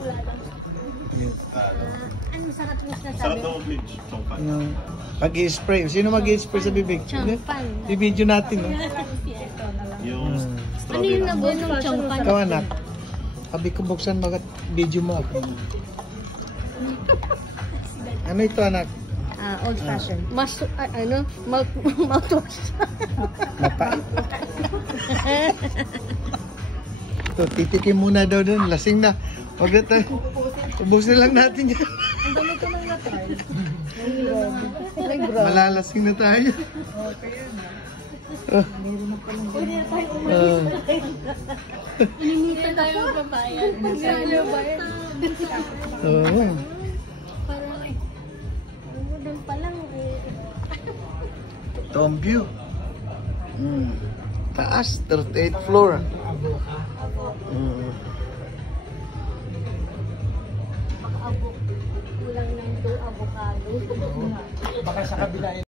Wala lang. Ano sarap yung sinasabi? Sarap ng bleach. Mag-i-spray. Sino mag-i-spray sa bibig? Chongpan. I-video natin. No? Yung Ano yung nabuo ng chongpan? Ikaw anak. Sabi ko buksan bagat video mo ako. Ano ito anak? Old fashioned. Mouthwash. Mapait. Ito, titikim muna daw doon. Lasing na. Huwag na tayo. Ubusin lang natin yan. Ang dami ko lang natry. Malalasing na tayo. Ininitan tayo magbabayad. Oo. Parang, doon pa lang Ito ang view. Taas, 38th floor. kulang ng 2 avocado. Baka sa kabila